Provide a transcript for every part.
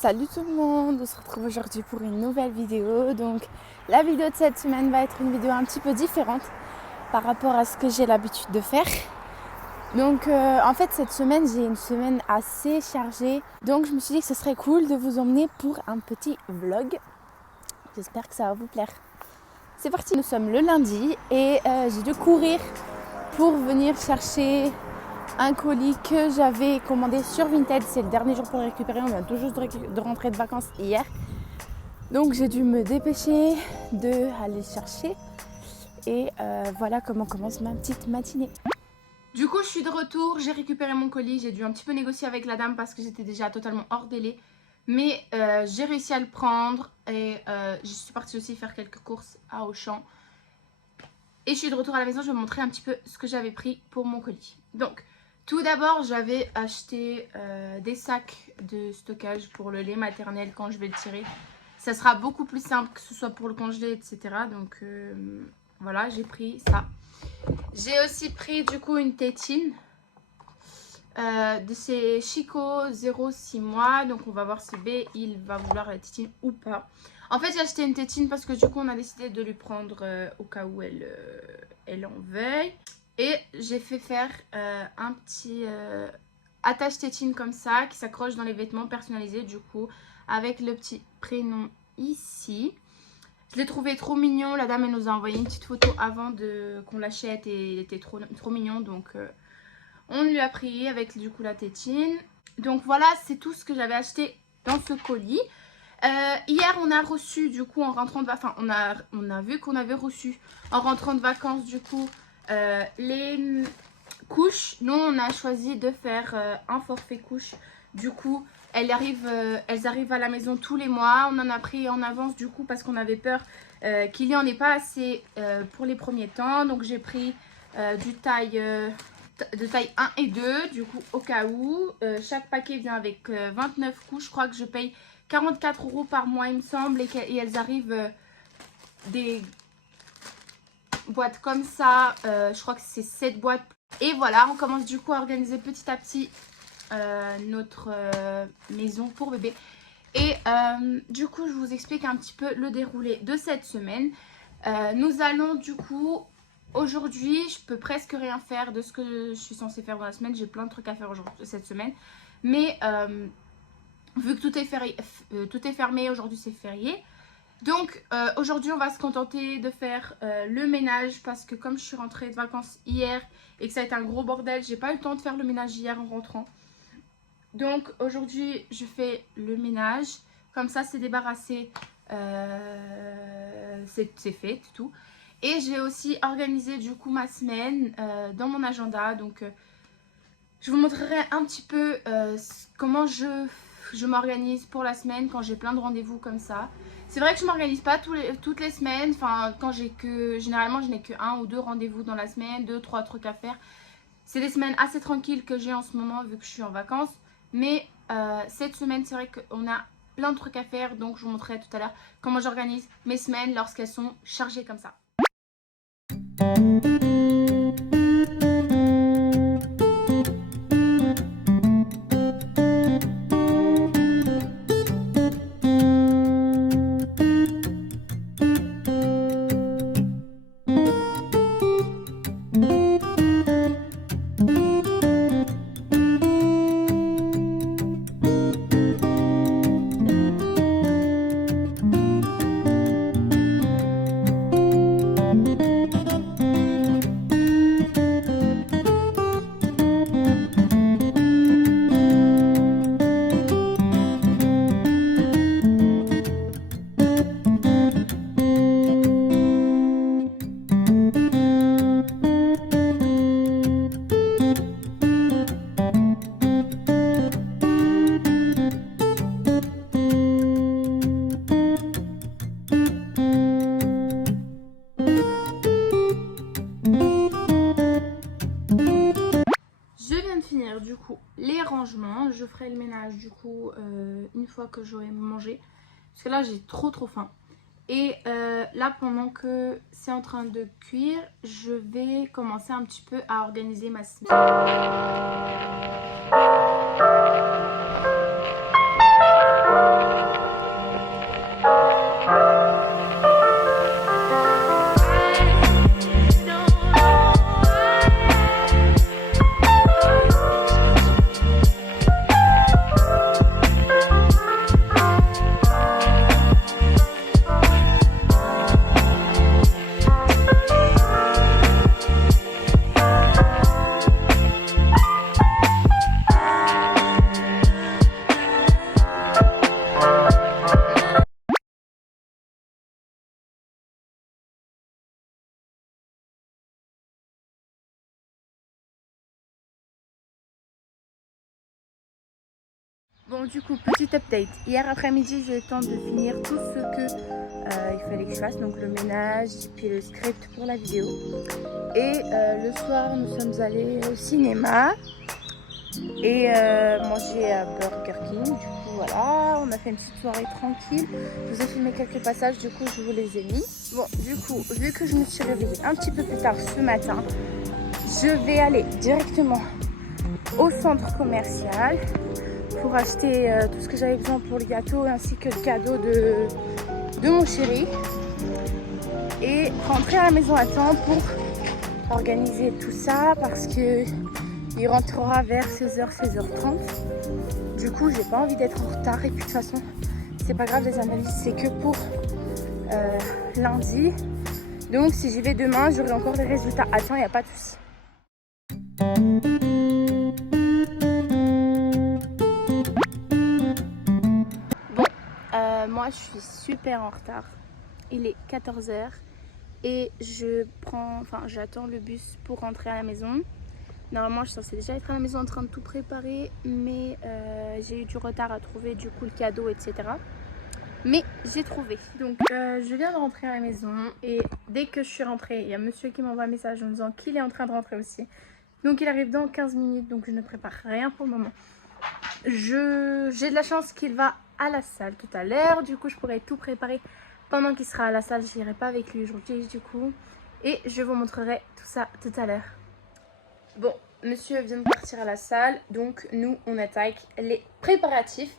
Salut tout le monde, on se retrouve aujourd'hui pour une nouvelle vidéo. Donc la vidéo de cette semaine va être une vidéo un petit peu différente par rapport à ce que j'ai l'habitude de faire. Donc en fait cette semaine j'ai une semaine assez chargée. Donc je me suis dit que ce serait cool de vous emmener pour un petit vlog. J'espère que ça va vous plaire. C'est parti, nous sommes le lundi et j'ai dû courir pour venir chercher un colis que j'avais commandé sur Vinted. C'est le dernier jour pour le récupérer. On vient tout juste de rentrer de vacances hier. Donc j'ai dû me dépêcher d'aller chercher. Et voilà comment commence ma petite matinée. Du coup je suis de retour, j'ai récupéré mon colis. J'ai dû un petit peu négocier avec la dame parce que j'étais déjà totalement hors délai. Mais j'ai réussi à le prendre. Et je suis partie aussi faire quelques courses à Auchan. Et je suis de retour à la maison, je vais vous montrer un petit peu ce que j'avais pris pour mon colis. Donc tout d'abord, j'avais acheté des sacs de stockage pour le lait maternel quand je vais le tirer. Ça sera beaucoup plus simple que ce soit pour le congeler, etc. Donc voilà, j'ai pris ça. J'ai aussi pris du coup une tétine de ces Chico 0,6 mois. Donc on va voir si B il va vouloir la tétine ou pas. En fait, j'ai acheté une tétine parce que du coup on a décidé de lui prendre au cas où elle en veuille. Et j'ai fait faire un petit attache tétine comme ça qui s'accroche dans les vêtements personnalisés du coup avec le petit prénom ici. Je l'ai trouvé trop mignon. La dame elle nous a envoyé une petite photo avant qu'on l'achète et il était trop mignon. Donc on lui a pris avec du coup la tétine. Donc voilà, c'est tout ce que j'avais acheté dans ce colis. Hier on a reçu du coup en rentrant de vacances, enfin on a vu qu'on avait reçu en rentrant de vacances du coup les couches. Nous on a choisi de faire un forfait couche. Du coup elles arrivent à la maison tous les mois. On en a pris en avance du coup parce qu'on avait peur qu'il n'y en ait pas assez pour les premiers temps. Donc j'ai pris de taille 1 et 2 du coup au cas où. Chaque paquet vient avec 29 couches. Je crois que je paye 44 € par mois il me semble. Et elles arrivent des boîtes comme ça. Je crois que c'est 7 boîtes. Et voilà, on commence du coup à organiser petit à petit notre maison pour bébé. Et du coup je vous explique un petit peu le déroulé de cette semaine. Nous allons du coup aujourd'hui, je peux presque rien faire de ce que je suis censée faire dans la semaine. J'ai plein de trucs à faire cette semaine. Mais vu que tout est fermé, aujourd'hui c'est férié. Donc aujourd'hui on va se contenter de faire le ménage parce que comme je suis rentrée de vacances hier et que ça a été un gros bordel, j'ai pas eu le temps de faire le ménage hier en rentrant. Donc aujourd'hui je fais le ménage, comme ça c'est débarrassé, c'est fait tout. Et j'ai aussi organisé du coup ma semaine dans mon agenda. Donc je vous montrerai un petit peu comment je m'organise pour la semaine quand j'ai plein de rendez-vous comme ça. C'est vrai que je ne m'organise pas toutes les semaines. Enfin, généralement, je n'ai que 1 ou 2 rendez-vous dans la semaine, 2-3 trucs à faire. C'est des semaines assez tranquilles que j'ai en ce moment vu que je suis en vacances. Mais cette semaine, c'est vrai qu'on a plein de trucs à faire. Donc, je vous montrerai tout à l'heure comment j'organise mes semaines lorsqu'elles sont chargées comme ça. Du coup les rangements, je ferai le ménage du coup une fois que j'aurai mangé parce que là j'ai trop faim. Et là pendant que c'est en train de cuire, je vais commencer un petit peu à organiser ma semaine. Bon, du coup, petit update. Hier après-midi, j'ai eu le temps de finir tout ce que il fallait que je fasse, donc le ménage, puis le script pour la vidéo. Et le soir, nous sommes allés au cinéma et manger à Burger King. Du coup, voilà, on a fait une petite soirée tranquille. Je vous ai filmé quelques passages, du coup, je vous les ai mis. Bon, du coup, vu que je me suis réveillée un petit peu plus tard ce matin, je vais aller directement au centre commercial pour acheter tout ce que j'avais besoin pour le gâteau ainsi que le cadeau de mon chéri et rentrer à la maison à temps pour organiser tout ça parce que il rentrera vers 16h, 16h30. Du coup, j'ai pas envie d'être en retard et puis de toute façon, c'est pas grave, les analyses c'est que pour lundi. Donc si j'y vais demain, j'aurai encore les résultats à temps, il n'y a pas de souci. Moi je suis super en retard, il est 14h et j'attends le bus pour rentrer à la maison. Normalement je suis censée déjà être à la maison en train de tout préparer, mais j'ai eu du retard à trouver du coup le cadeau, etc. Mais j'ai trouvé. Donc je viens de rentrer à la maison et dès que je suis rentrée, il y a monsieur qui m'envoie un message en me disant qu'il est en train de rentrer aussi. Donc il arrive dans 15 minutes, donc je ne prépare rien pour le moment. J'ai de la chance qu'il va à la salle tout à l'heure, du coup je pourrai tout préparer pendant qu'il sera à la salle. Je n'irai pas avec lui aujourd'hui du coup et je vous montrerai tout ça tout à l'heure. Bon, monsieur vient de partir à la salle, donc nous on attaque les préparatifs.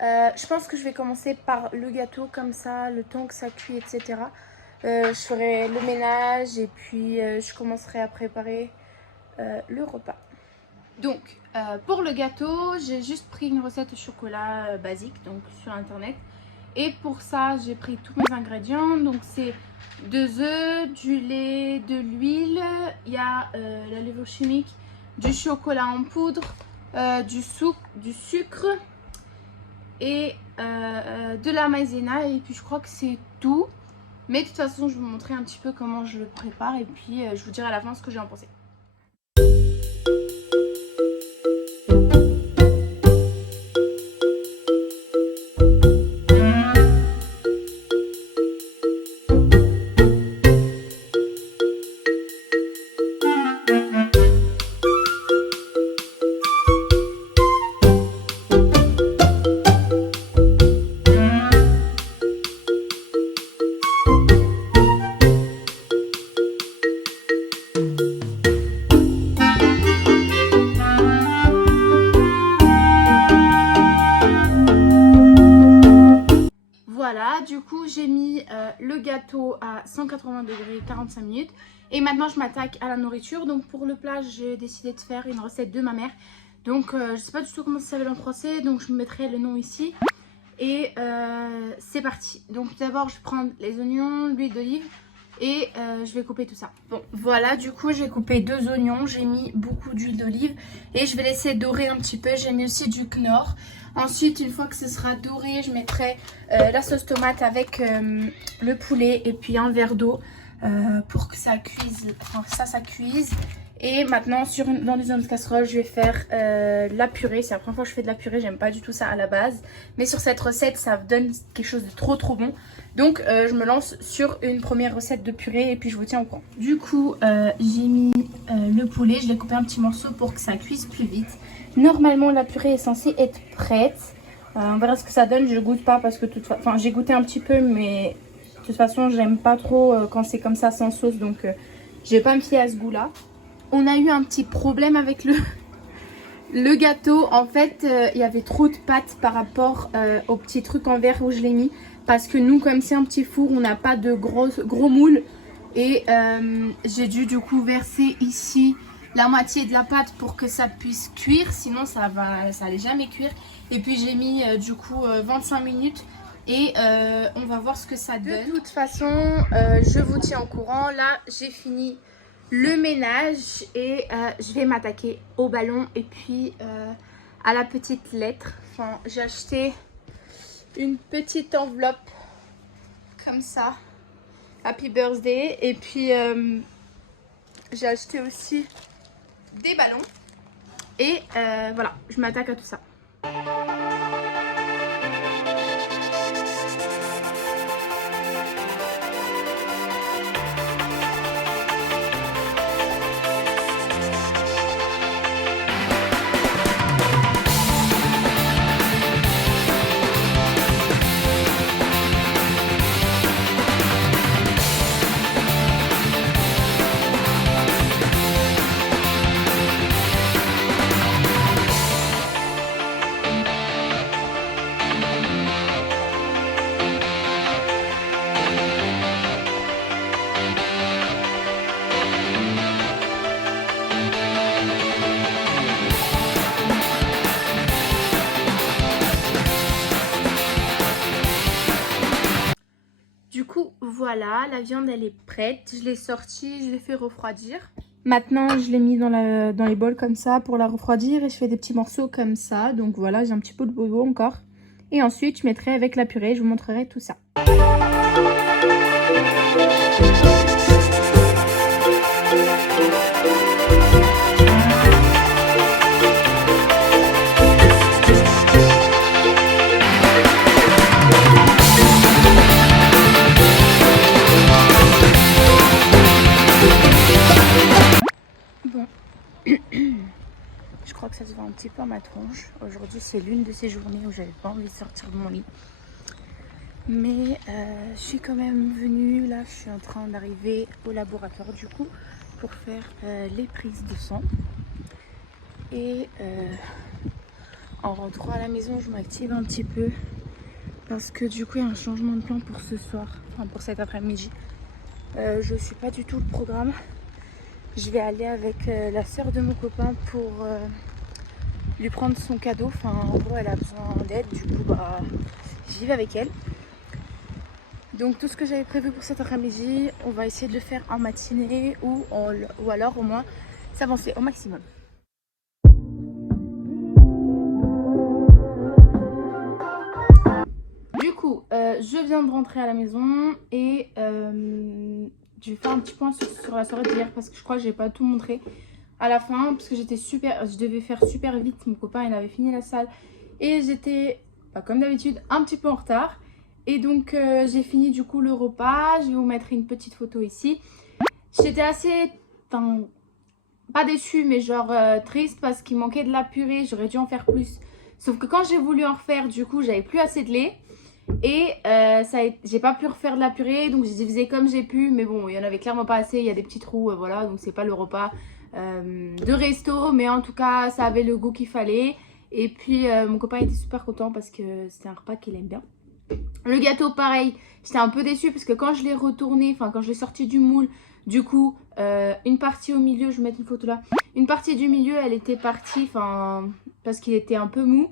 Je pense que je vais commencer par le gâteau, comme ça le temps que ça cuit, etc. Je ferai le ménage et puis je commencerai à préparer le repas. Donc pour le gâteau, j'ai juste pris une recette au chocolat basique, donc sur internet. Et pour ça, j'ai pris tous mes ingrédients. Donc c'est 2 œufs, du lait, de l'huile, il y a la levure chimique, du chocolat en poudre, du sucre et de la maïzena. Et puis je crois que c'est tout. Mais de toute façon, je vais vous montrer un petit peu comment je le prépare. Et puis je vous dirai à la fin ce que j'ai en pensé. Voilà, du coup j'ai mis le gâteau à 180 degrés 45 minutes. Et maintenant je m'attaque à la nourriture. Donc pour le plat, j'ai décidé de faire une recette de ma mère. Donc je sais pas du tout comment ça s'appelle en français, donc je mettrai le nom ici. Et c'est parti. Donc d'abord je prends les oignons, l'huile d'olive et je vais couper tout ça. Bon voilà, du coup j'ai coupé 2 oignons, j'ai mis beaucoup d'huile d'olive et je vais laisser dorer un petit peu. J'ai mis aussi du Knorr. Ensuite, une fois que ce sera doré, je mettrai la sauce tomate avec le poulet et puis un verre d'eau pour que ça cuise, ça cuise. Et maintenant, dans une autre casserole, je vais faire la purée. C'est la première fois que je fais de la purée, j'aime pas du tout ça à la base. Mais sur cette recette, ça donne quelque chose de trop bon. Donc, je me lance sur une première recette de purée et puis je vous tiens au courant. Du coup, j'ai mis le poulet, je l'ai coupé en petits morceaux pour que ça cuise plus vite. Normalement, la purée est censée être prête. On verra ce que ça donne. Je goûte pas parce que j'ai goûté un petit peu, mais de toute façon, j'aime pas trop quand c'est comme ça sans sauce. Donc, je vais pas me fier à ce goût-là. On a eu un petit problème avec le gâteau. En fait, il y avait trop de pâte par rapport au petit truc en verre où je l'ai mis. Parce que nous, comme c'est un petit four, on n'a pas de gros moule. Et j'ai dû du coup verser ici la moitié de la pâte pour que ça puisse cuire, sinon ça allait jamais cuire. Et puis j'ai mis du coup 25 minutes et on va voir ce que ça donne. De toute façon, je vous tiens au courant. Là, j'ai fini le ménage et je vais m'attaquer au ballon et puis à la petite lettre. Enfin, j'ai acheté une petite enveloppe comme ça, Happy Birthday, et puis j'ai acheté aussi des ballons et voilà, je m'attaque à tout ça. voilà, la viande elle est prête. Je l'ai sortie, je l'ai fait refroidir. Maintenant, je l'ai mis dans les bols comme ça pour la refroidir et je fais des petits morceaux comme ça. Donc voilà, j'ai un petit peu de bobo encore. Et ensuite, je mettrai avec la purée, je vous montrerai tout ça. Bon, je crois que ça se voit un petit peu à ma tronche. Aujourd'hui, c'est l'une de ces journées où j'avais pas envie de sortir de mon lit. Mais je suis quand même venue, là je suis en train d'arriver au laboratoire du coup pour faire les prises de sang. Et en rentrant à la maison, je m'active un petit peu parce que du coup il y a un changement de plan pour ce soir, enfin pour cet après-midi. Je suis pas du tout le programme. Je vais aller avec la sœur de mon copain pour lui prendre son cadeau. Enfin en gros elle a besoin d'aide, du coup bah j'y vais avec elle. Donc tout ce que j'avais prévu pour cet après-midi, on va essayer de le faire en matinée ou alors au moins s'avancer au maximum. Du coup, je viens de rentrer à la maison et je vais faire un petit point sur la soirée d'hier parce que je crois que j'ai pas tout montré à la fin parce que je devais faire super vite. Mon copain il avait fini la salle et j'étais, comme d'habitude, un petit peu en retard. Et donc j'ai fini du coup le repas. Je vais vous mettre une petite photo ici. J'étais assez, pas déçue mais genre triste parce qu'il manquait de la purée. J'aurais dû en faire plus. Sauf que quand j'ai voulu en refaire, du coup j'avais plus assez de lait. Et j'ai pas pu refaire de la purée. Donc j'ai divisé comme j'ai pu. Mais bon, il y en avait clairement pas assez. Il y a des petits trous, voilà. Donc c'est pas le repas de resto. Mais en tout cas ça avait le goût qu'il fallait. Et puis mon copain était super content parce que c'était un repas qu'il aime bien. Le gâteau pareil, j'étais un peu déçue parce que quand je l'ai retourné, enfin quand je l'ai sorti du moule, du coup une partie au milieu, je vais mettre une photo là, une partie du milieu elle était partie, enfin parce qu'il était un peu mou.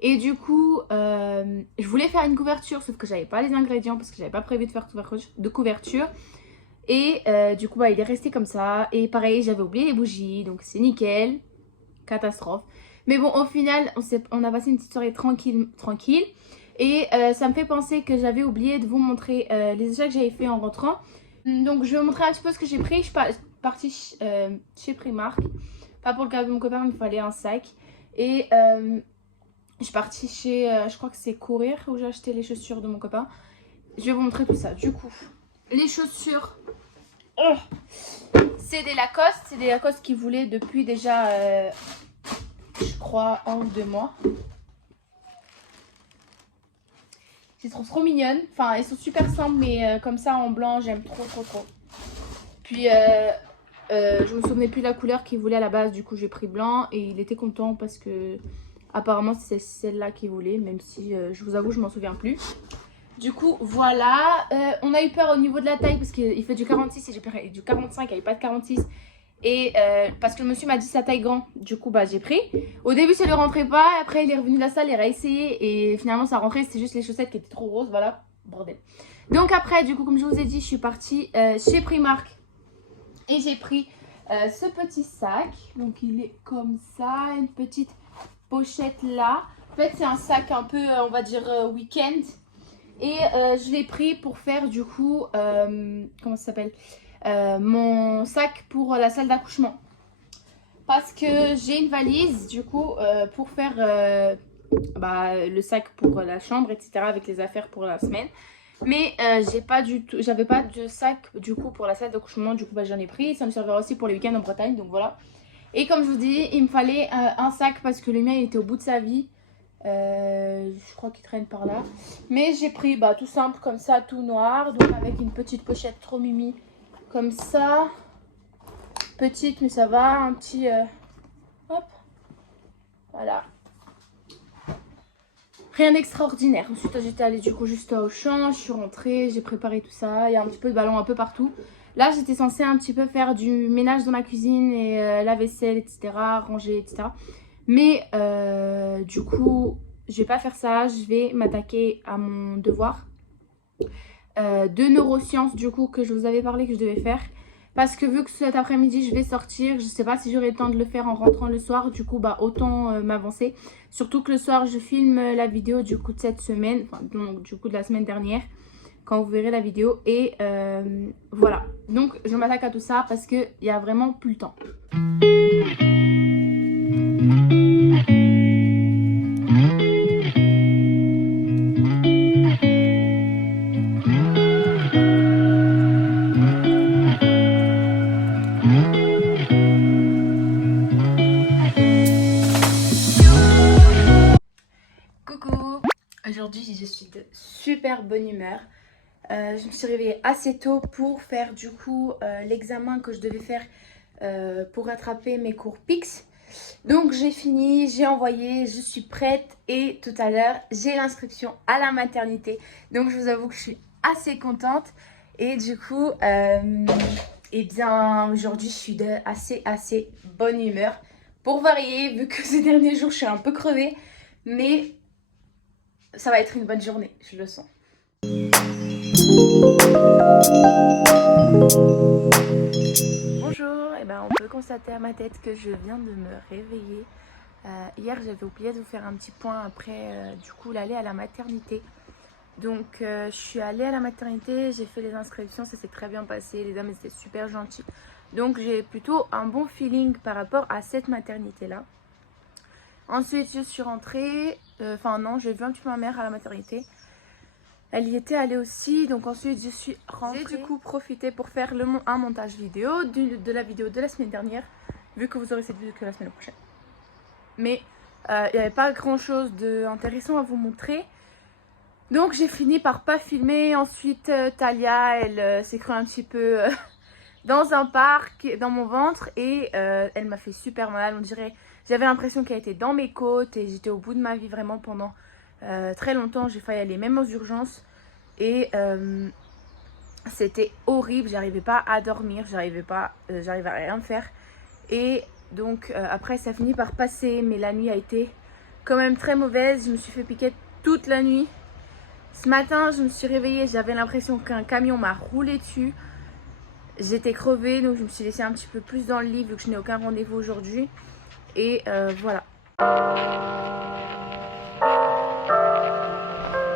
Et du coup je voulais faire une couverture sauf que j'avais pas les ingrédients parce que j'avais pas prévu de faire de couverture. Et du coup bah, il est resté comme ça. Et pareil j'avais oublié les bougies donc c'est nickel, catastrophe. Mais bon au final on a passé une petite soirée tranquille. Et ça me fait penser que j'avais oublié de vous montrer les achats que j'avais fait en rentrant. Donc je vais vous montrer un petit peu ce que j'ai pris. Je suis partie chez Primark. Pas pour le cadeau de mon copain, mais il fallait un sac. Et je suis partie chez, je crois que c'est Courir, où j'ai acheté les chaussures de mon copain. Je vais vous montrer tout ça. Du coup, les chaussures, c'est des Lacoste. C'est des Lacoste qu'ils voulaient depuis déjà, je crois, 1 ou 2 mois. Je les trouve trop mignonnes. Enfin, elles sont super simples, mais comme ça en blanc, j'aime trop. Puis, je me souvenais plus de la couleur qu'il voulait à la base. Du coup, j'ai pris blanc et il était content parce que apparemment c'est celle-là qu'il voulait. Même si, je vous avoue, je m'en souviens plus. Du coup, voilà. On a eu peur au niveau de la taille parce qu'il fait du 46 et j'ai pris du 45. Il n'y avait pas de 46. Et parce que le monsieur m'a dit sa taille grand, du coup bah j'ai pris. Au début ça lui rentrait pas, après il est revenu de la salle, il a réessayé et finalement ça rentrait, c'était juste les chaussettes qui étaient trop roses, voilà, bordel. Donc après du coup comme je vous ai dit, je suis partie chez Primark et j'ai pris ce petit sac. Donc il est comme ça, une petite pochette là. En fait c'est un sac un peu on va dire week-end. Et je l'ai pris pour faire du coup, comment ça s'appelle, mon sac pour la salle d'accouchement. Parce que j'ai une valise du coup pour faire le sac pour la chambre, etc. avec les affaires pour la semaine. Mais j'avais pas de sac du coup pour la salle d'accouchement, du coup j'en ai pris. Ça me servira aussi pour les week-ends en Bretagne, donc voilà. Et comme je vous dis, il me fallait un sac parce que le mien il était au bout de sa vie. Je crois qu'il traîne par là. Mais j'ai pris tout simple comme ça, tout noir. Donc avec une petite pochette trop mimi comme ça. Petite mais ça va. Un petit hop. Voilà. Rien d'extraordinaire. Ensuite j'étais allée du coup juste au champ. Je suis rentrée, j'ai préparé tout ça. Il y a un petit peu de ballon un peu partout. Là j'étais censée un petit peu faire du ménage dans ma cuisine et la vaisselle, etc. Ranger, etc. Mais du coup, je vais pas faire ça. Je vais m'attaquer à mon devoir. de neurosciences du coup que je vous avais parlé que je devais faire. Parce que vu que cet après-midi je vais sortir, je sais pas si j'aurai le temps de le faire en rentrant le soir. Du coup bah autant m'avancer. Surtout que le soir je filme la vidéo du coup de cette semaine, enfin donc, du coup de la semaine dernière, quand vous verrez la vidéo. Et voilà, donc je m'attaque à tout ça parce qu'il n'y a vraiment plus le temps. Coucou! Aujourd'hui je suis de super bonne humeur. Je me suis réveillée assez tôt pour faire du coup l'examen que je devais faire pour rattraper mes cours PIX. Donc j'ai fini, j'ai envoyé, je suis prête et tout à l'heure j'ai l'inscription à la maternité. Donc je vous avoue que je suis assez contente et du coup eh bien aujourd'hui je suis de assez bonne humeur. Pour varier, vu que ces derniers jours je suis un peu crevée, mais ça va être une bonne journée, je le sens. Bonjour, et ben on peut constater à ma tête que je viens de me réveiller. Hier j'avais oublié de vous faire un petit point après du coup l'aller à la maternité. Donc je suis allée à la maternité, j'ai fait les inscriptions, ça s'est très bien passé, les dames étaient super gentilles. Donc j'ai plutôt un bon feeling par rapport à cette maternité là. Ensuite je suis rentrée, enfin non, j'ai vu un petit peu ma mère à la maternité. Elle y était allée aussi, donc ensuite je suis rentrée. J'ai du coup profité pour faire un montage vidéo de la vidéo de la semaine dernière, vu que vous aurez cette vidéo que la semaine prochaine. Mais il n'y avait pas grand chose d'intéressant à vous montrer. Donc j'ai fini par pas filmer. Ensuite Talia, elle s'est crue un petit peu dans un parc, dans mon ventre, et elle m'a fait super mal. On dirait, j'avais l'impression qu'elle était dans mes côtes et j'étais au bout de ma vie vraiment pendant très longtemps. J'ai failli aller même aux urgences et c'était horrible. J'arrivais pas à dormir, j'arrivais à rien faire. Et donc après ça finit par passer, mais la nuit a été quand même très mauvaise. Je me suis fait piquer toute la nuit. Ce matin je me suis réveillée, j'avais l'impression qu'un camion m'a roulé dessus. J'étais crevée, donc je me suis laissée un petit peu plus dans le lit vu que je n'ai aucun rendez-vous aujourd'hui. Et voilà.